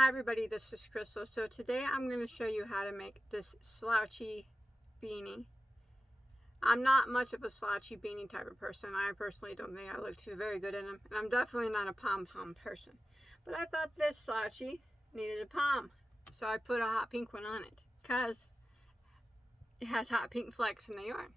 Hi everybody, this is Crystal. So today I'm going to show you how to make this slouchy beanie. I'm not much of a slouchy beanie type of person. I personally don't think I look too very good in them. And I'm definitely not a pom-pom person. But I thought this slouchy needed a pom. So I put a hot pink one on it. Because it has hot pink flecks in the yarn.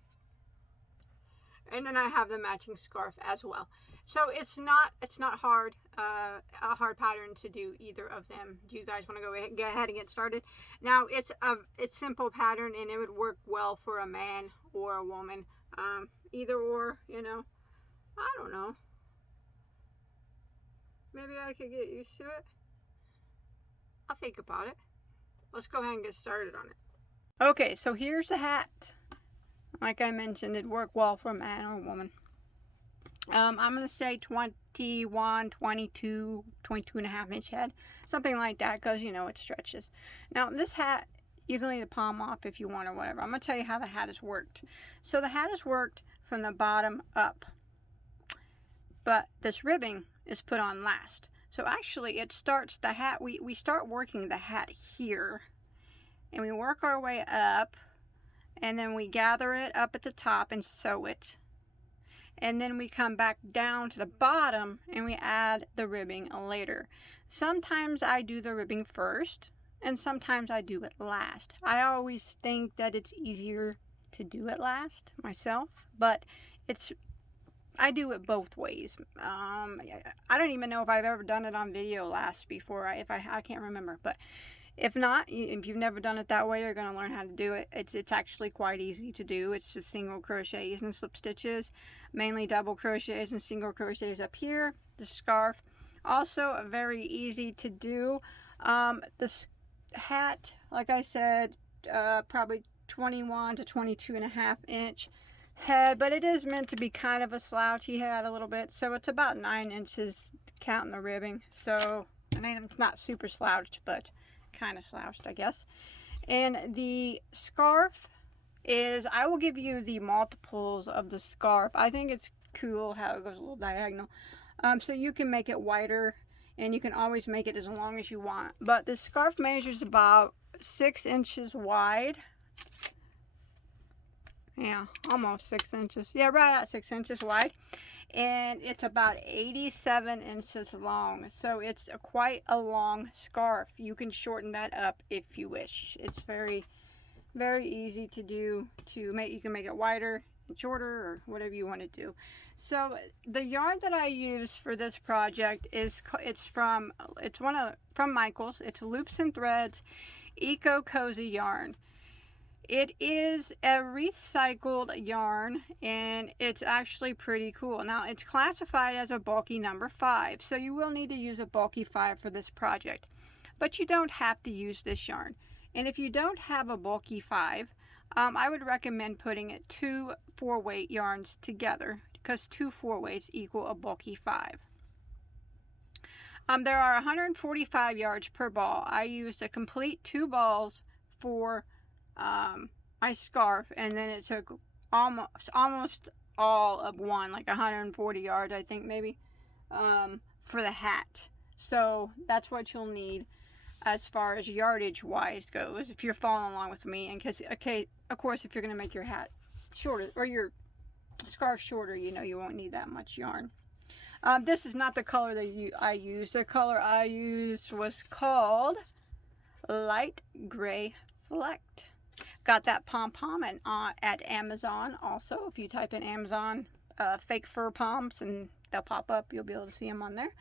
And then I have the matching scarf as well. So it's not hard, a hard pattern to do either of them. Do you guys want to go ahead and get started? Now it's simple pattern and it would work well for a man or a woman, either or, you know. I don't know. Maybe I could get used to it. I'll think about it. Let's go ahead and get started on it. Okay, so here's the hat. Like I mentioned, it'd work well for a man or a woman. I'm going to say 21, 22, 22 and a half inch head. Something like that, because, you know, it stretches. Now, this hat, you can leave the palm off if you want or whatever. I'm going to tell you how the hat has worked. So the hat has worked from the bottom up. But this ribbing is put on last. So actually, it starts the hat, we start working the hat here. And we work our way up. And then we gather it up at the top and sew it. And then we come back down to the bottom and we add the ribbing later. Sometimes I do the ribbing first and sometimes I do it last. I always think that it's easier to do it last myself, but I do it both ways. I don't even know if I've ever done it on video last before. I can't remember, but if not, if you've never done it that way, you're going to learn how to do it. It's actually quite easy to do. It's just single crochets and slip stitches, mainly double crochets and single crochets up here. The scarf, also very easy to do. This hat, like I said, probably 21 to 22 and a half inch head, but it is meant to be kind of a slouchy hat a little bit. So it's about 9 inches counting the ribbing. So, I mean, it's not super slouched, but kind of slouched, I guess. And the scarf is, I will give you the multiples of the scarf. I think it's cool how it goes a little diagonal. So you can make it wider and you can always make it as long as you want. But the scarf measures about 6 inches wide. Yeah, almost 6 inches. Yeah, right at 6 inches wide. And it's about 87 inches long, so it's quite a long scarf. You can shorten that up if you wish. It's very, very easy to do. You can make it wider and shorter or whatever you want to do. So the yarn that I use for this project is from Michaels. It's Loops and Threads Eco-Cosy yarn. It is a recycled yarn and it's actually pretty cool. Now it's classified as a bulky number 5, so you will need to use a bulky 5 for this project. But you don't have to use this yarn. And if you don't have a bulky 5, I would recommend putting it 2 4-weight yarns together, because 2 4-weights equal a bulky 5. There are 145 yards per ball. I used a complete 2 balls for my scarf, and then it took almost all of one, like 140 yards, I think, maybe, for the hat. So that's what you'll need as far as yardage wise goes, if you're following along with me. And because, okay, of course, if you're going to make your hat shorter or your scarf shorter, you know, you won't need that much yarn. This is not the color that I used. The color I used was called Light Gray Flecked. Got that Pom Pom at Amazon also. If you type in Amazon fake fur poms, and they'll pop up, you'll be able to see them on there.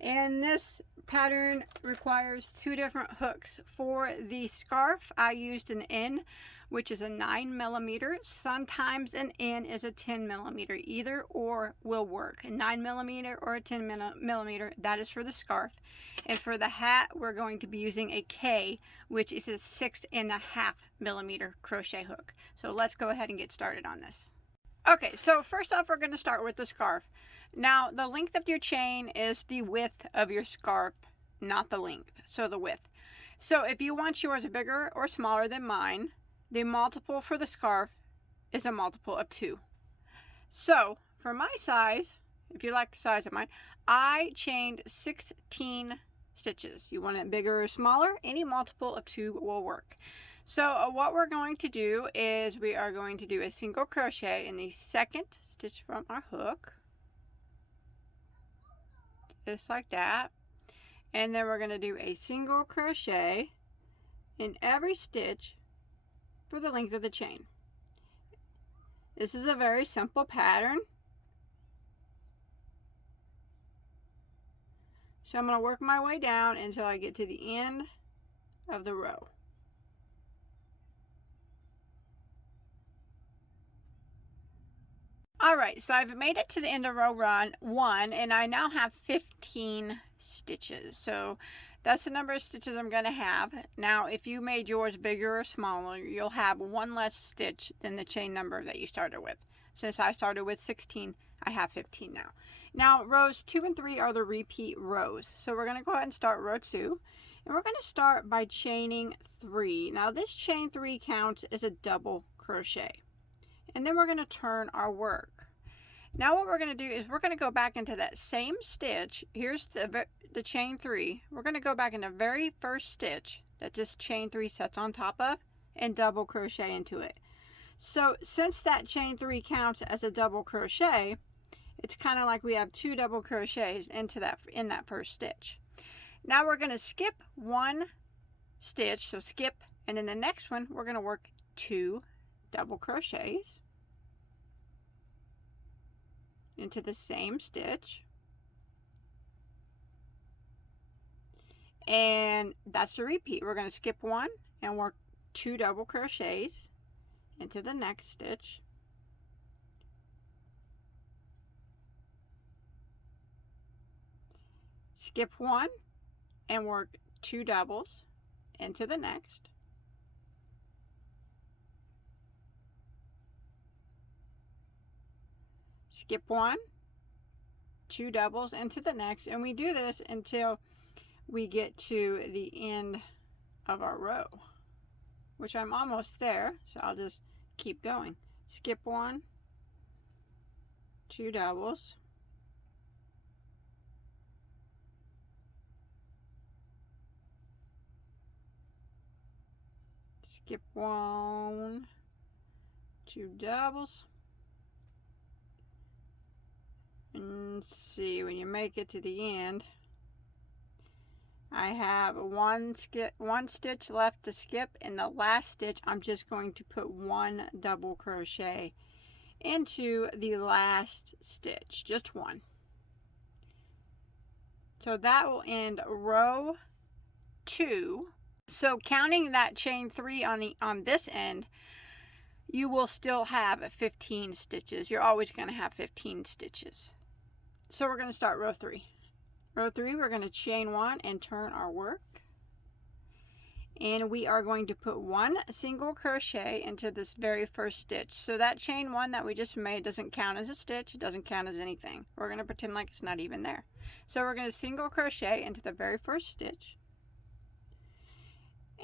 And this pattern requires 2 different hooks. For the scarf, I used an N, which is a 9mm. Sometimes an N is a 10mm. Either or will work. A 9mm or a 10mm, that is for the scarf. And for the hat, we're going to be using a K, which is a 6.5mm crochet hook. So let's go ahead and get started on this. Okay, so first off, we're going to start with the scarf. Now, the length of your chain is the width of your scarf, not the length, so the width. So if you want yours bigger or smaller than mine, the multiple for the scarf is a multiple of 2. So for my size, if you like the size of mine, I chained 16 stitches. You want it bigger or smaller, any multiple of 2 will work. So what we're going to do is we are going to do a single crochet in the second stitch from our hook, just like that, and then we're going to do a single crochet in every stitch for the length of the chain. This is a very simple pattern. So I'm going to work my way down until I get to the end of the row. Alright, so I've made it to the end of row 1, and I now have 15 stitches. So that's the number of stitches I'm going to have. Now, if you made yours bigger or smaller, you'll have 1 less stitch than the chain number that you started with. Since I started with 16, I have 15 now. Now, rows 2 and 3 are the repeat rows. So we're going to go ahead and start row 2. And we're going to start by chaining 3. Now, this chain 3 counts as a double crochet. And then we're going to turn our work. Now what we're going to do is we're going to go back into that same stitch. Here's the chain 3. We're going to go back in the very first stitch that this chain 3 sets on top of and double crochet into it. So since that chain 3 counts as a double crochet, it's kind of like we have 2 double crochets in that first stitch. Now we're going to skip 1 stitch, so skip, and then the next one we're going to work 2 double crochets into the same stitch, and that's the repeat. We're going to skip 1 and work 2 double crochets into the next stitch, skip 1 and work 2 doubles into the next, skip 1, 2 doubles into the next, and we do this until we get to the end of our row, which I'm almost there, so I'll just keep going. Skip 1, 2 doubles, skip 1, 2 doubles. And see, when you make it to the end, I have one stitch left to skip. In the last stitch, I'm just going to put 1 double crochet into the last stitch, just 1. So that will end row 2. So counting that chain 3 on this end, you will still have 15 stitches. You're always going to have 15 stitches. So we're going to start row 3. Row 3, we're going to chain 1 and turn our work. And we are going to put 1 single crochet into this very first stitch. So that chain 1 that we just made doesn't count as a stitch. It doesn't count as anything. We're going to pretend like it's not even there. So we're going to single crochet into the very first stitch.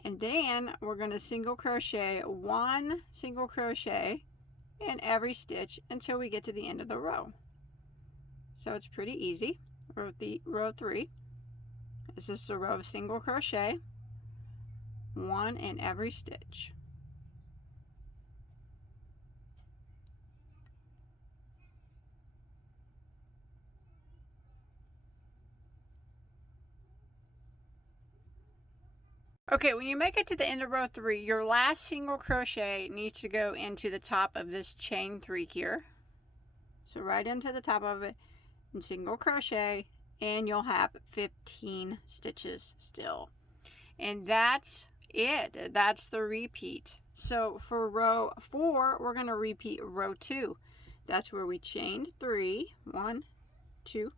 And then we're going to single crochet 1 single crochet in every stitch until we get to the end of the row. So it's pretty easy. Row 3. This is the row of single crochet, 1 in every stitch. Okay, when you make it to the end of row 3, your last single crochet needs to go into the top of this chain 3 here. So right into the top of it and single crochet, and you'll have 15 stitches still. And that's it. That's the repeat. So for row 4, we're going to repeat row 2. That's where we chained 3, 1, 2,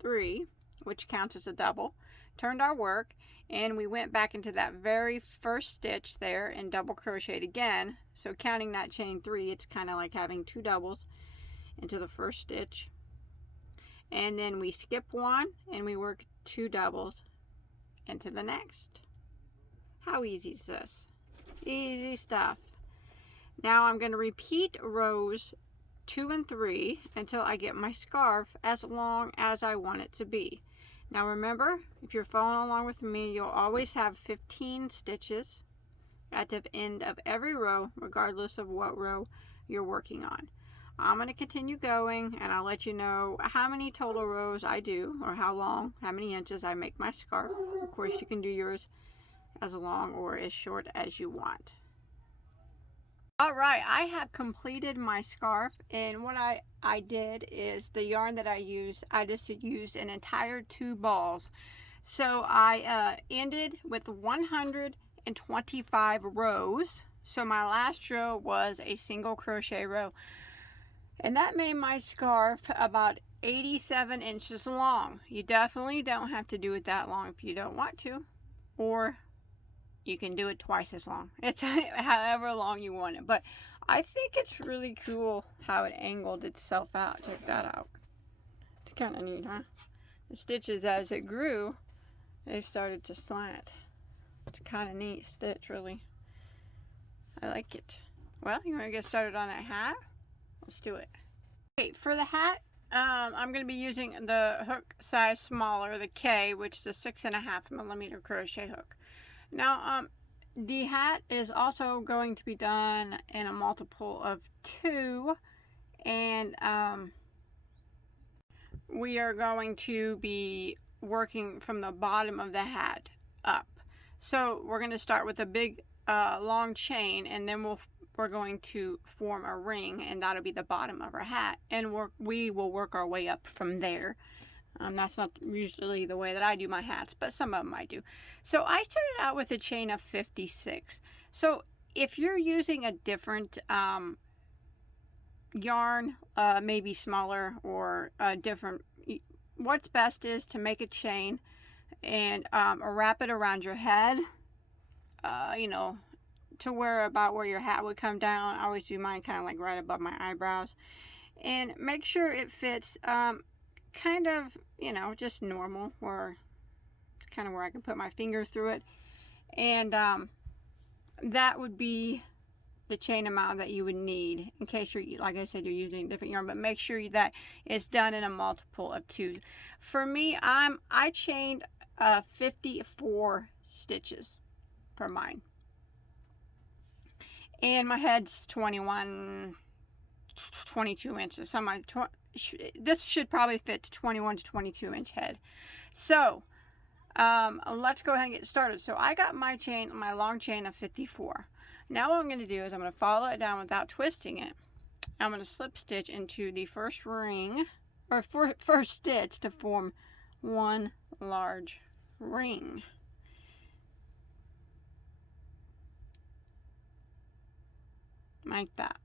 3, which counts as a double, turned our work, and we went back into that very first stitch there and double crocheted again. So counting that chain 3, it's kind of like having 2 doubles into the first stitch. And then we skip 1 and we work 2 doubles into the next. How easy is this? Easy stuff. Now I'm going to repeat rows 2 and 3 until I get my scarf as long as I want it to be. Now remember, if you're following along with me, you'll always have 15 stitches at the end of every row, regardless of what row you're working on. I'm going to continue going, and I'll let you know how many total rows I do, or how long, how many inches I make my scarf. Of course, you can do yours as long or as short as you want. Alright, I have completed my scarf, and what I did is the yarn that I used, I just used an entire 2 balls. So I ended with 125 rows. So my last row was a single crochet row. And that made my scarf about 87 inches long. You definitely don't have to do it that long if you don't want to. Or you can do it twice as long. It's however long you want it. But I think it's really cool how it angled itself out. Check that out. It's kind of neat, huh? The stitches, as it grew, they started to slant. It's kind of neat stitch, really. I like it. Well, you want to get started on that hat? Let's do it. Okay, for the hat, I'm going to be using the hook size smaller, the K, which is a 6.5mm crochet hook. Now, the hat is also going to be done in a multiple of 2, and we are going to be working from the bottom of the hat up. So we're going to start with a big long chain, and then we're going to form a ring, and that'll be the bottom of our hat, and we will work our way up from there. That's not usually the way that I do my hats, but some of them I do. So I started out with a chain of 56. So if you're using a different yarn, maybe smaller or different, what's best is to make a chain and wrap it around your head, you know, to about where your hat would come down. I always do mine kind of like right above my eyebrows, and make sure it fits kind of, you know, just normal, or kind of where I can put my finger through it. And that would be the chain amount that you would need in case you're, like I said, you're using different yarn. But make sure that it's done in a multiple of 2. For me, I chained 54 stitches for mine, and my head's 22 inches. So this should probably fit to 21 to 22 inch head. So let's go ahead and get started. So I got my chain, my long chain of 54. Now what I'm going to do is I'm going to follow it down without twisting it. I'm going to slip stitch into the first ring, or first stitch, to form one large ring. Like that.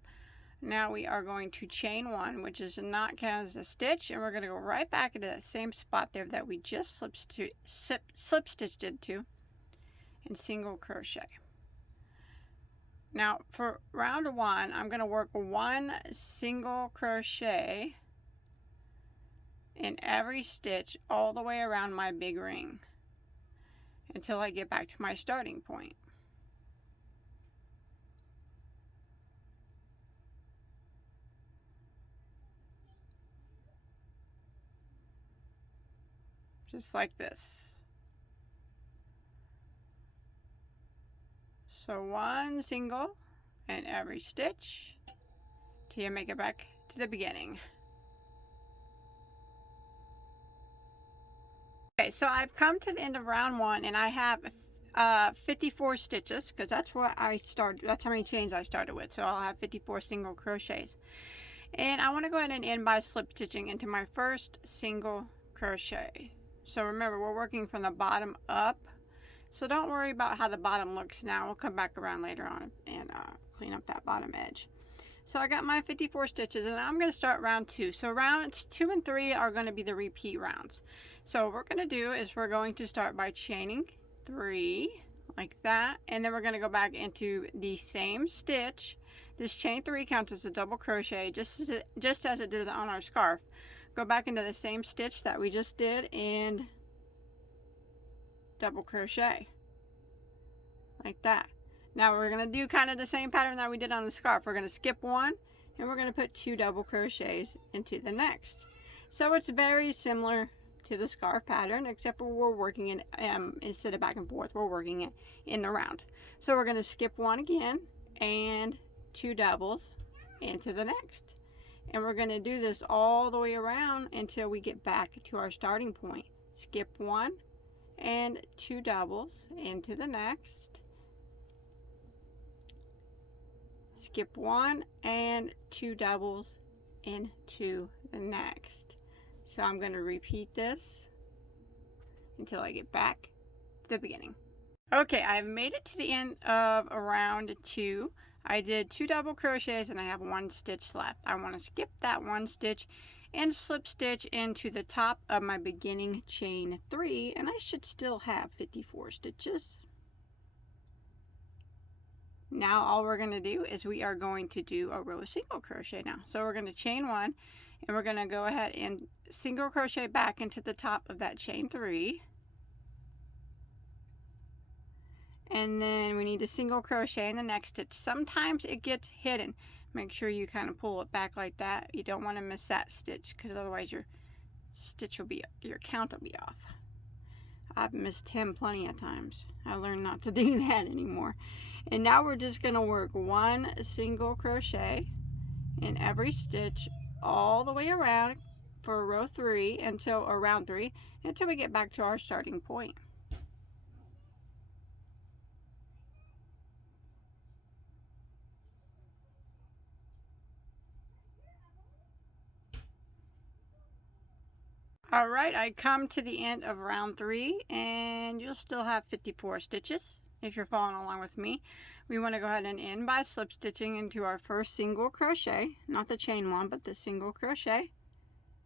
Now we are going to chain 1, which is not counted as a stitch, and we're going to go right back into that same spot there that we just slip stitched into, and single crochet. Now for round 1, I'm going to work 1 single crochet in every stitch all the way around my big ring until I get back to my starting point. Just like this. So 1 single in every stitch till you make it back to the beginning. Okay, so I've come to the end of round 1, and I have 54 stitches, because that's what I started. That's how many chains I started with. So I'll have 54 single crochets, and I want to go ahead and end by slip stitching into my first single crochet. So remember, we're working from the bottom up, so don't worry about how the bottom looks now. We'll come back around later on and clean up that bottom edge. So I got my 54 stitches, and I'm going to start round 2. So rounds 2 and 3 are going to be the repeat rounds. So what we're going to do is we're going to start by chaining 3 like that, and then we're going to go back into the same stitch. This chain 3 counts as a double crochet, just as it did on our scarf. Go back into the same stitch that we just did and double crochet like that. Now we're going to do kind of the same pattern that we did on the scarf. We're going to skip 1, and we're going to put 2 double crochets into the next. So it's very similar to the scarf pattern, except for we're working in, instead of back and forth, we're working it in the round. So we're going to skip one again and 2 doubles into the next. And we're going to do this all the way around until we get back to our starting point. Skip 1 and 2 doubles into the next. Skip 1 and 2 doubles into the next. So I'm going to repeat this until I get back to the beginning. Okay, I've made it to the end of round 2. I did 2 double crochets and I have 1 stitch left. I want to skip that 1 stitch and slip stitch into the top of my beginning chain 3, and I should still have 54 stitches. Now all we're going to do is we are going to do a row of single crochet now. So we're going to chain 1 and we're going to go ahead and single crochet back into the top of that chain 3. And then we need to single crochet in the next stitch. Sometimes it gets hidden. Make sure you kind of pull it back like that. You don't want to miss that stitch, because otherwise your stitch will be, your count will be off. I've missed him plenty of times. I learned not to do that anymore. And now we're just going to work 1 single crochet in every stitch all the way around for row 3 until, or round 3, until we get back to our starting point. All right, I come to the end of round 3 and you'll still have 54 stitches if you're following along with me. We want to go ahead and end by slip stitching into our first single crochet, not the chain one, but the single crochet.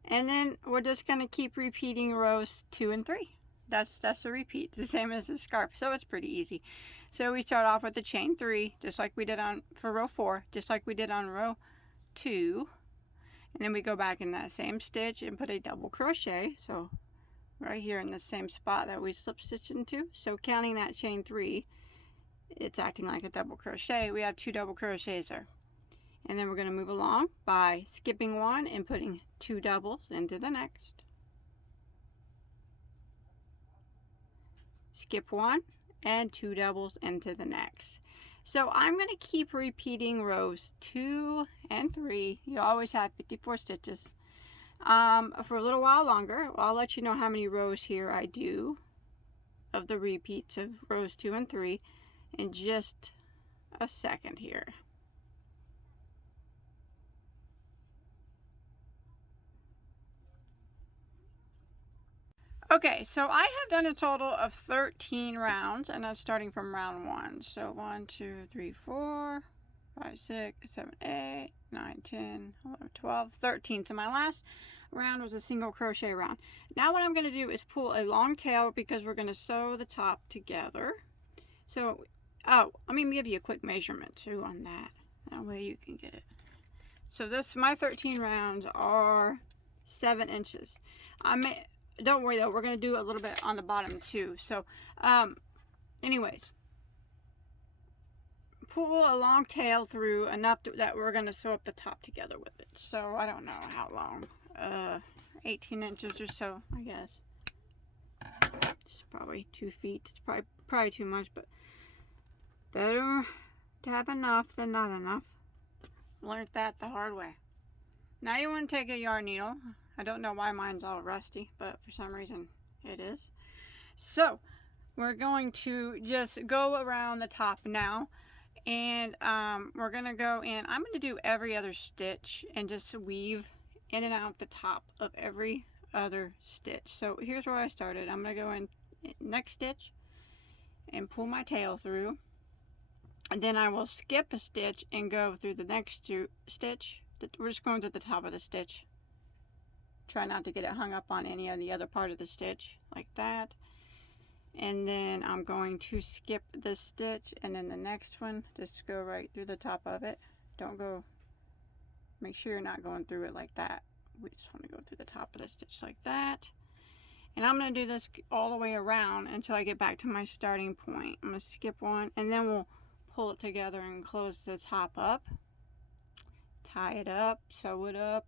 And then we're just going to keep repeating rows 2 and 3. That's a repeat, the same as the scarf, so it's pretty easy. So we start off with the chain 3, just like we did on for row 4, just like we did on row 2. And then we go back in that same stitch and put a double crochet, so right here in the same spot that we slip stitched into. So counting that chain 3, it's acting like a double crochet. We have 2 double crochets there. And then we're going to move along by skipping 1 and putting 2 doubles into the next. Skip 1 and 2 doubles into the next. So I'm going to keep repeating rows 2 and 3. You always have 54 stitches for a little while longer. I'll let you know how many rows here I do of the repeats of rows 2 and 3 in just a second here. Okay, so I have done a total of 13 rounds, and that's starting from round 1. So 1, 2, 3, 4, 5, 6, 7, 8, 9, 10, 11, 12, 13. So my last round was a single crochet round. Now what I'm going to do is pull a long tail because we're going to sew the top together. So, oh, let me give you a quick measurement too on that. That way you can get it. So my 13 rounds are 7 inches. Don't worry though, we're going to do a little bit on the bottom too. So, anyways, pull a long tail through enough that we're going to sew up the top together with it. So, I don't know how long, 18 inches or so, I guess. It's probably 2 feet. It's probably too much, but better to have enough than not enough. Learned that the hard way. Now you want to take a yarn needle. I don't know why mine's all rusty, but for some reason it is. So we're going to just go around the top now, and we're going to go in. I'm going to do every other stitch and just weave in and out the top of every other stitch. So here's where I started. I'm going to go in next stitch and pull my tail through, and then I will skip a stitch and go through the next stitch. We're just going to the top of the stitch. Try not to get it hung up on any of the other part of the stitch, like that. And then I'm going to skip this stitch, and then the next one, just go right through the top of it. Don't go, make sure you're not going through it like that. We just want to go through the top of the stitch like that. And I'm going to do this all the way around until I get back to my starting point. I'm going to skip one, and then we'll pull it together and close the top up. Tie it up, sew it up,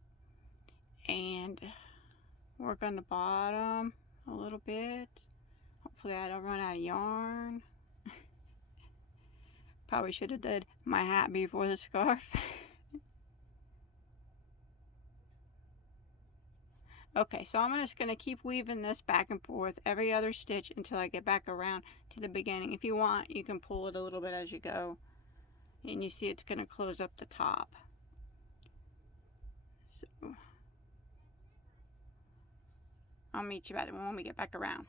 and work on the bottom a little bit. Hopefully I don't run out of yarn. Probably should have did my hat before the scarf. Okay, so I'm just going to keep weaving this back and forth every other stitch until I get back around to the beginning. If you want, you can pull it a little bit as you go. And you see it's going to close up the top. So, I'll meet you at it when we get back around.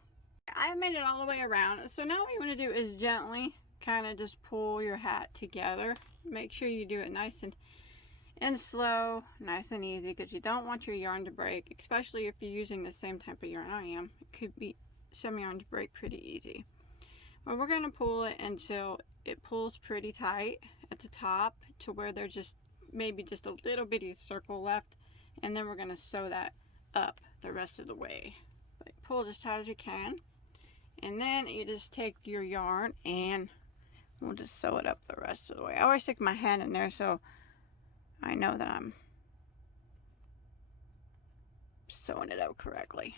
I made it all the way around. So now what you want to do is gently kind of just pull your hat together. Make sure you do it nice and slow, nice and easy, because you don't want your yarn to break, especially if you're using the same type of yarn I am. It could be some yarn to break pretty easy. Well, we're going to pull it until it pulls pretty tight at the top to where there's just maybe just a little bitty circle left, and then we're going to sew that up the rest of the way. Like, pull as tight as you can, and then you just take your yarn and we'll just sew it up the rest of the way. I always stick my hand in there so I know that I'm sewing it out correctly.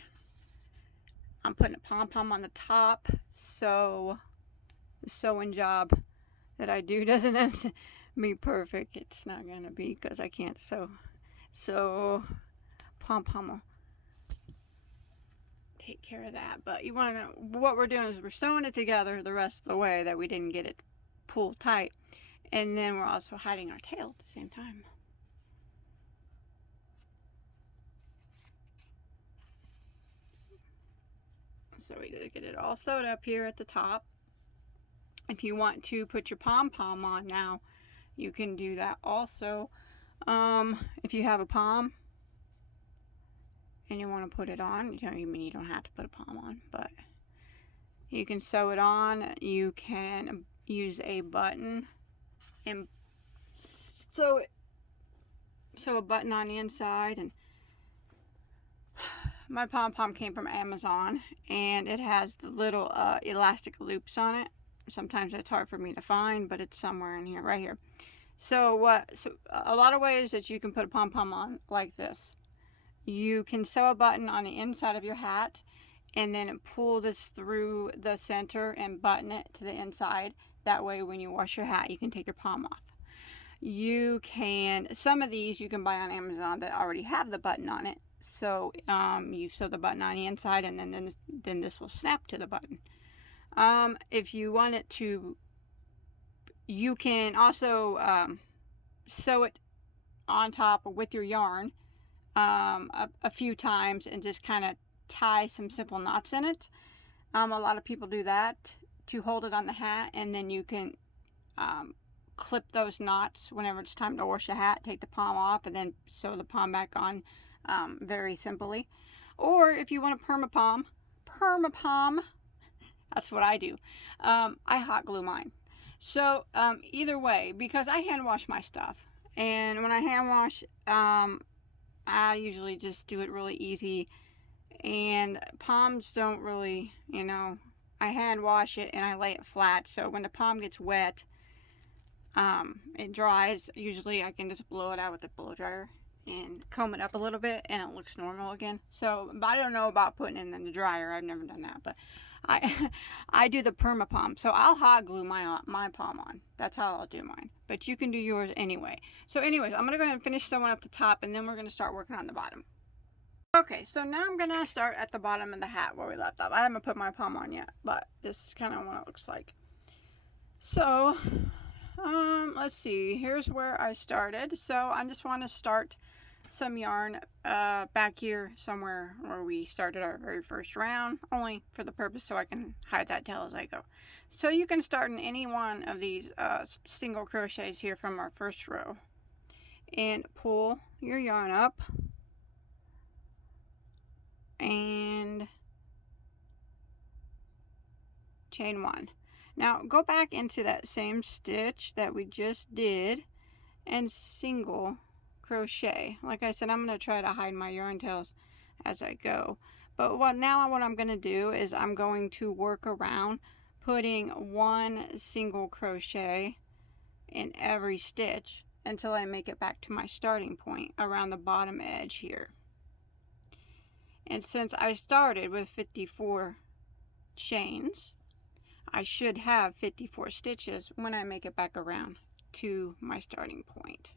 I'm putting a pom-pom on the top, so the sewing job that I do doesn't have to be perfect. It's not gonna be because I can't sew. So pom-pom will take care of that. But you want to know what we're doing is we're sewing it together the rest of the way that we didn't get it pulled tight, and then we're also hiding our tail at the same time. So we get it all sewed up here at the top. If you want to put your pom-pom on now, you can do that also. If you have a pom and you want to put it on, you don't have to put a pom on, but you can sew it on. You can use a button and sew a button on the inside. And my pom-pom came from Amazon, and it has the little elastic loops on it. Sometimes it's hard for me to find, but it's somewhere in here, right here. So a lot of ways that you can put a pom-pom on like this. You can sew a button on the inside of your hat and then pull this through the center and button it to the inside. That way when you wash your hat, you can take your pom off. You can, some of these you can buy on Amazon that already have the button on it. So you sew the button on the inside, and then this will snap to the button. If you want it to, you can also sew it on top with your yarn a few times and just kind of tie some simple knots in it. A lot of people do that to hold it on the hat, and then you can clip those knots whenever it's time to wash the hat. Take the pom off and then sew the pom back on very simply. Or if you want a perma pom, that's what I do. I hot glue mine. So either way, because I hand wash my stuff, and when I hand wash, I usually just do it really easy, and poms don't really, I hand wash it and I lay it flat, so when the pom gets wet, it dries. Usually I can just blow it out with the blow dryer and comb it up a little bit and it looks normal again. So, but I don't know about putting it in the dryer. I've never done that, but I do the perma pom. So I'll hot glue my pom on. That's how I'll do mine. But you can do yours anyway. So anyways, I'm going to go ahead and finish sewing up the top, and then we're going to start working on the bottom. Okay, so now I'm going to start at the bottom of the hat where we left off. I haven't put my pom on yet, but this is kind of what it looks like. So, let's see. Here's where I started. So I just want to start some yarn back here somewhere where we started our very first round, only for the purpose so I can hide that tail as I go. So you can start in any one of these single crochets here from our first row and pull your yarn up and chain one. Now go back into that same stitch that we just did and single crochet. Like I said, I'm going to try to hide my yarn tails as I go. But what I'm going to do is I'm going to work around putting one single crochet in every stitch until I make it back to my starting point around the bottom edge here. And since I started with 54 chains, I should have 54 stitches when I make it back around to my starting point.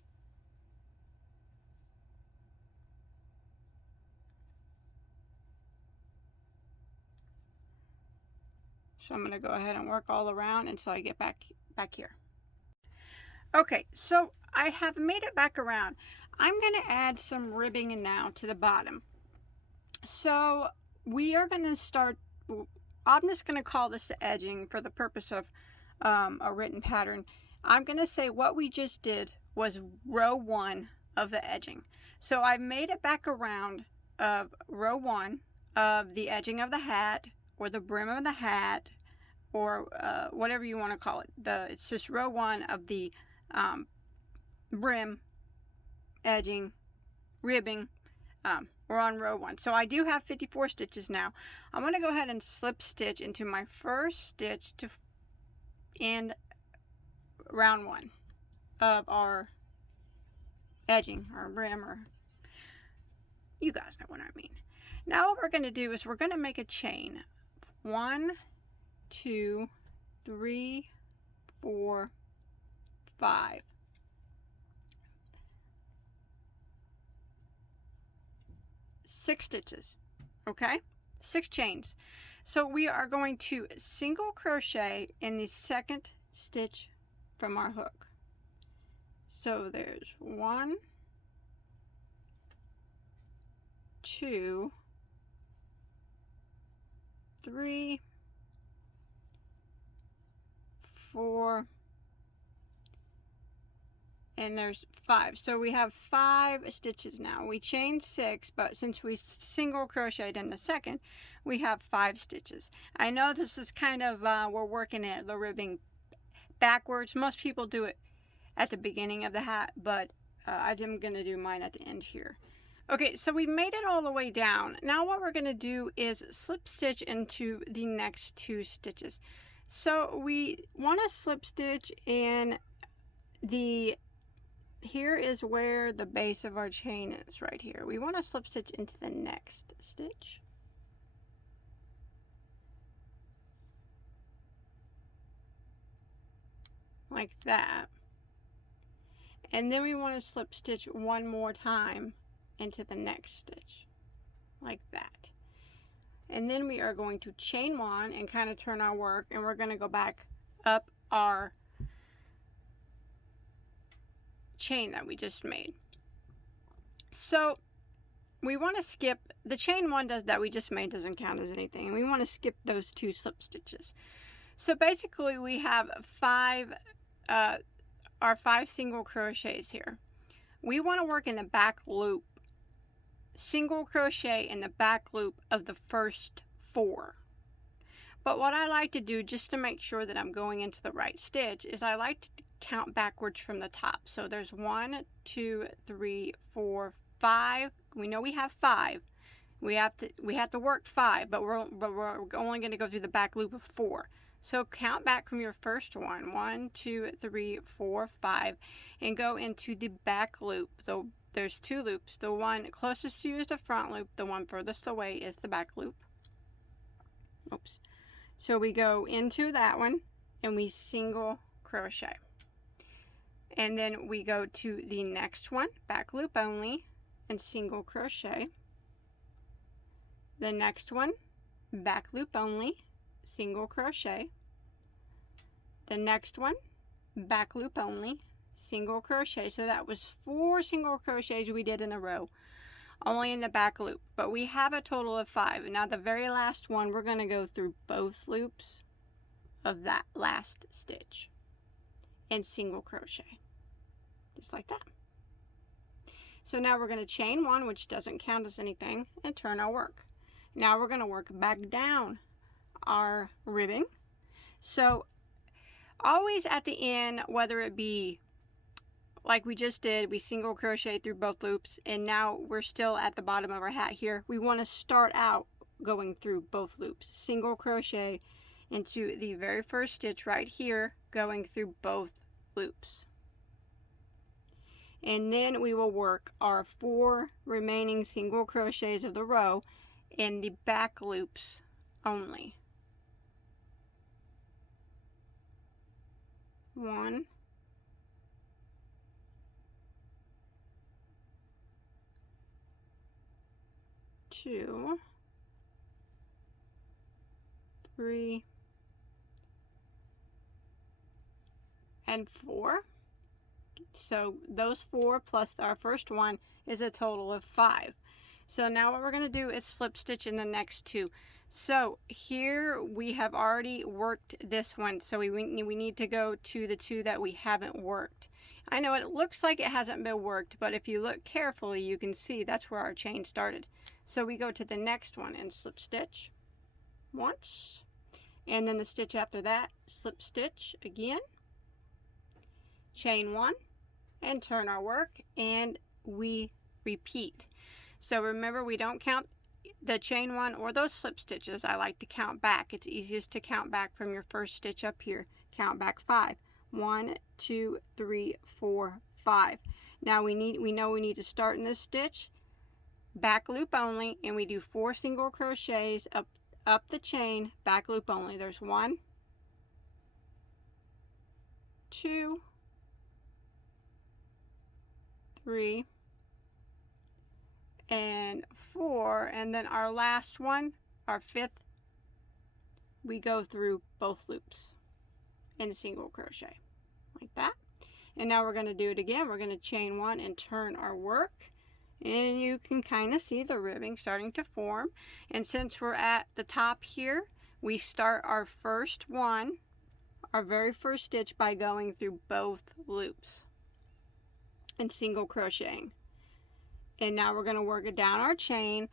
So I'm going to go ahead and work all around until I get back here. Okay, so I have made it back around. I'm going to add some ribbing now to the bottom. So we are going to start, I'm just going to call this the edging for the purpose of a written pattern. I'm going to say what we just did was row 1 of the edging. So I made it back around of row 1 of the edging of the hat, or the brim of the hat, or whatever you want to call it. It's just row 1 of the brim, edging, ribbing. We're on row 1. So I do have 54 stitches now. I'm going to go ahead and slip stitch into my first stitch to end round 1 of our edging, or brim, or you guys know what I mean. Now what we're going to do is we're going to make a chain. 1, 2, 3, 4, 5. 6 stitches, okay? 6 chains. So we are going to single crochet in the second stitch from our hook. So there's 1, 2, 3, 4, and there's 5. So we have 5 stitches now. We chained 6, but since we single crocheted in the second, we have 5 stitches. I know this is kind of, we're working at the ribbing backwards. Most people do it at the beginning of the hat, but I'm going to do mine at the end here. Okay, so we made it all the way down. Now what we're going to do is slip stitch into the next 2 stitches. So we want to slip stitch in here is where the base of our chain is, right here. We want to slip stitch into the next stitch. Like that. And then we want to slip stitch one more time into the next stitch. Like that. And then we are going to chain 1 and kind of turn our work, and we're going to go back up our chain that we just made. So we want to skip the chain 1 that we just made, doesn't count as anything, and we want to skip those 2 slip stitches. So basically we have 5 our 5 single crochets here. We want to work in the back loop, single crochet in the back loop of the first 4. But what I like to do, just to make sure that I'm going into the right stitch, is I like to count backwards from the top. So there's 1, 2, 3, 4, 5. We know we have 5. We have to work 5, but we're only going to go through the back loop of 4. So count back from your first one, 1, 2, 3, 4, 5, and go into the back loop. So there's 2 loops. The one closest to you is the front loop. The one furthest away is the back loop. Oops. So we go into that one and we single crochet. And then we go to the next one, back loop only, and single crochet. The next one, back loop only, single crochet. The next one, back loop only, single crochet. So that was 4 single crochets we did in a row, only in the back loop, but we have a total of 5. Now the very last one, we're going to go through both loops of that last stitch and single crochet, just like that. So now we're going to chain 1, which doesn't count as anything, and turn our work. Now we're going to work back down our ribbing. So always at the end, whether it be like we just did, we single crochet through both loops, and now we're still at the bottom of our hat here. We want to start out going through both loops, single crochet into the very first stitch right here, going through both loops. And then we will work our 4 remaining single crochets of the row in the back loops only. 1, 2, 3, and 4. So those 4 plus our first one is a total of 5. So now what we're going to do is slip stitch in the next 2. So here we have already worked this one, so we need to go to the 2 that we haven't worked. I know it looks like it hasn't been worked, but if you look carefully you can see that's where our chain started. So we go to the next one and slip stitch once, and then the stitch after that, slip stitch again, chain 1, and turn our work, and we repeat. So remember, we don't count the chain 1 or those slip stitches. I like to count back. It's easiest to count back from your first stitch up here. Count back 5. 1, 2, 3, 4, 5. Now we know we need to start in this stitch, back loop only, and we do 4 single crochets up the chain, back loop only. There's 1, 2, 3, and 4, and then our last one, our 5th, we go through both loops in single crochet like that. And now we're going to do it again. We're going to chain 1 and turn our work, and you can kind of see the ribbing starting to form. And since we're at the top here, we start our first one, our very first stitch, by going through both loops and single crocheting. And now we're going to work it down our chain,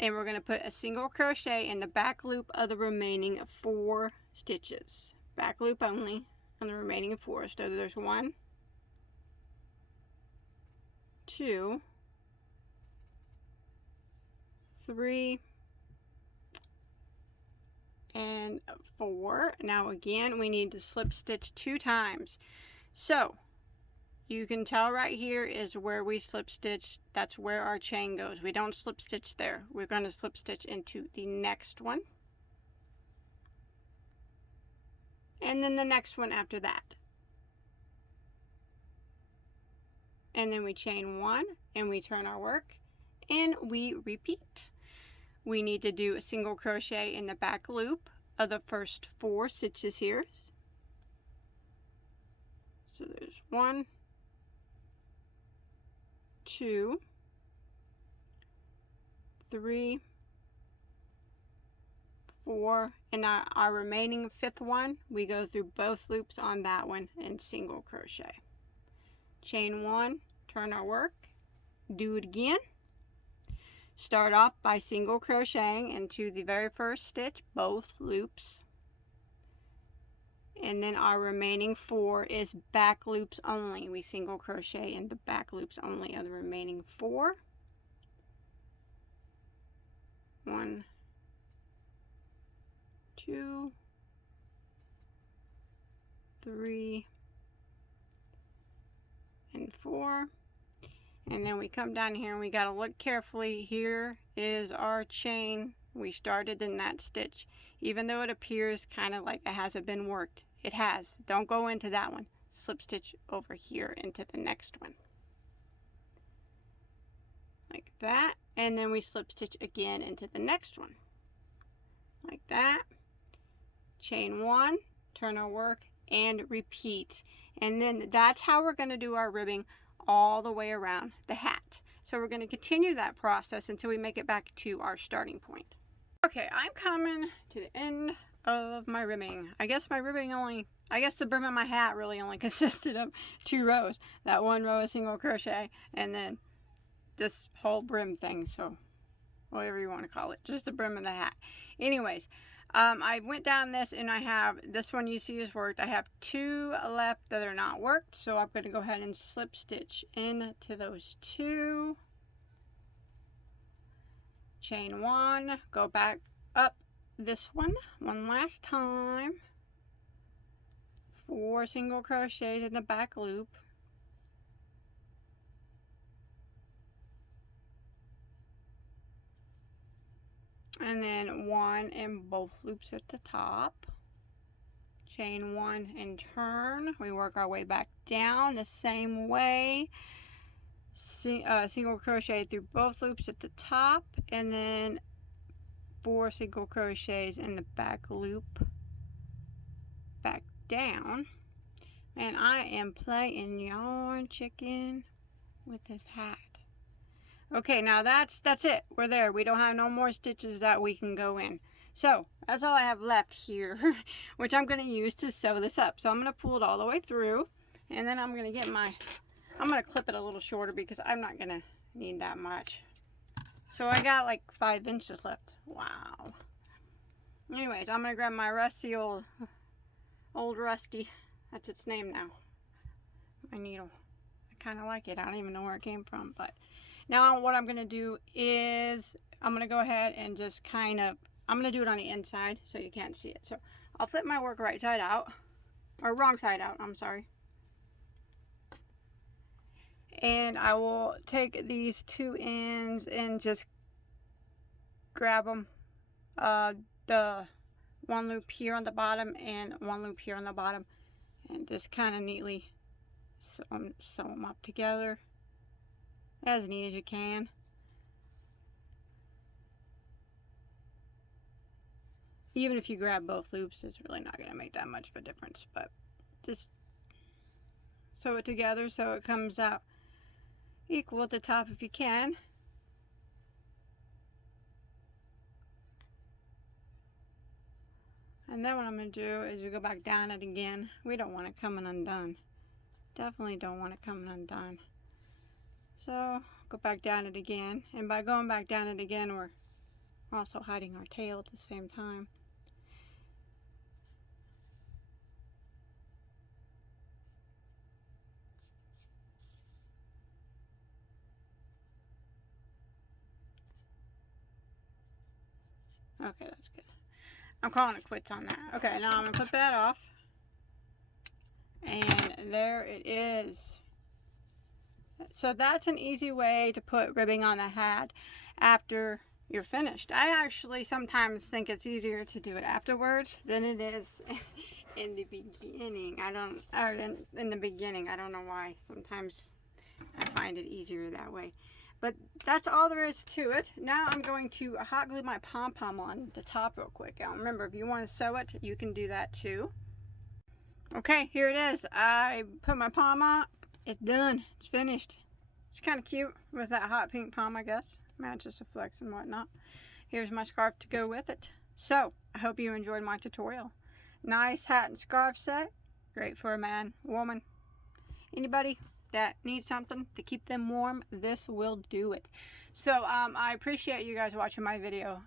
and we're going to put a single crochet in the back loop of the remaining 4 stitches. Back loop only on the remaining 4. So there's 1, 2, 3, and 4. Now again, we need to slip stitch 2 times. So you can tell right here is where we slip stitch. That's where our chain goes. We don't slip stitch there. We're going to slip stitch into the next one, and then the next one after that. And then we chain 1 and we turn our work and we repeat. We need to do a single crochet in the back loop of the first 4 stitches here. So there's 1, 2, 3, 4, and our remaining 5th one, we go through both loops on that one and single crochet. Chain 1, turn our work, do it again. Start off by single crocheting into the very first stitch, both loops. And then our remaining 4 is back loops only. We single crochet in the back loops only of the remaining 4. 1, 2, 3, and 4. And then we come down here and we got to look carefully. Here is our chain. We started in that stitch. Even though it appears kind of like it hasn't been worked, it has. Don't go into that one. Slip stitch over here into the next one. Like that. And then we slip stitch again into the next one. Like that. Chain 1, turn our work, and repeat. And then that's how we're going to do our ribbing all the way around the hat. So we're going to continue that process until we make it back to our starting point. Okay, I'm coming to the end of my ribbing. I guess the brim of my hat really only consisted of 2 rows. That one row of single crochet, and then this whole brim thing, so whatever you want to call it, just the brim of the hat. Anyways, I went down this, and I have this one you see is worked. I have 2 left that are not worked, so I'm going to go ahead and slip stitch into those 2. Chain 1, go back up this one last time. 4 single crochets in the back loop. and then 1 in both loops at the top, chain 1 and turn. We work our way back down the same way, single crochet through both loops at the top, and then 4 single crochets in the back loop back down. And I am playing yarn chicken with this hat. Okay, now that's it. We're there. We don't have no more stitches that we can go in. So that's all I have left here, which I'm going to use to sew this up. So I'm going to pull it all the way through, and then I'm going to get I'm going to clip it a little shorter because I'm not going to need that much. So I got like 5 inches left. Wow. Anyways, I'm going to grab my rusty old Rusty. That's its name now. My needle. I kind of like it. I don't even know where it came from, but now what I'm going to do is I'm going to go ahead and just I'm going to do it on the inside so you can't see it. So I'll flip my work right side out, or wrong side out, I'm sorry. And I will take these 2 ends and just grab them. The 1 loop here on the bottom and 1 loop here on the bottom, and just kind of neatly sew them up together as neat as you can. Even if you grab both loops, it's really not going to make that much of a difference, but just sew it together so it comes out equal at the top if you can. And then what I'm going to do is we go back down it again. We don't want it coming undone. Definitely don't want it coming undone. So go back down it again. And by going back down it again, we're also hiding our tail at the same time. Okay, that's good. I'm calling it quits on that. Okay, now I'm going to put that off. And there it is. So that's an easy way to put ribbing on the hat after you're finished. I actually sometimes think it's easier to do it afterwards than it is in the beginning. In the beginning. I don't know why. Sometimes I find it easier that way. But that's all there is to it. Now I'm going to hot glue my Pom Pom on the top real quick. Now remember, if you want to sew it, you can do that too. Okay, here it is. I put my pom on. It's done. It's finished. It's kind of cute with that hot pink pom, I guess. Matches the flecks and whatnot. Here's my scarf to go with it. So, I hope you enjoyed my tutorial. Nice hat and scarf set. Great for a man, woman, anybody that needs something to keep them warm. This will do it. So I appreciate you guys watching my video,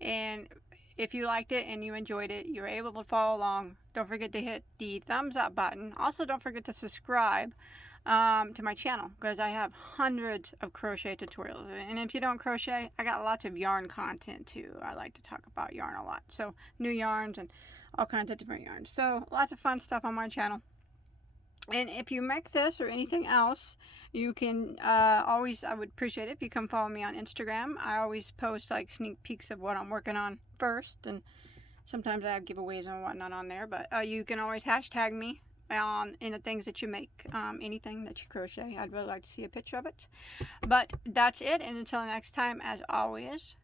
and if you liked it and you enjoyed it, you're able to follow along, don't forget to hit the thumbs up button. Also, don't forget to subscribe to my channel, because I have hundreds of crochet tutorials. And if you don't crochet, I got lots of yarn content too. I like to talk about yarn a lot, so new yarns and all kinds of different yarns. So lots of fun stuff on my channel. And if you make this or anything else, you can I would appreciate it if you come follow me on Instagram. I always post like sneak peeks of what I'm working on first, and sometimes I have giveaways and whatnot on there. But you can always hashtag me in the things that you make, anything that you crochet. I'd really like to see a picture of it. But that's it, and until next time, as always,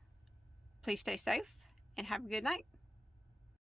please stay safe and have a good night.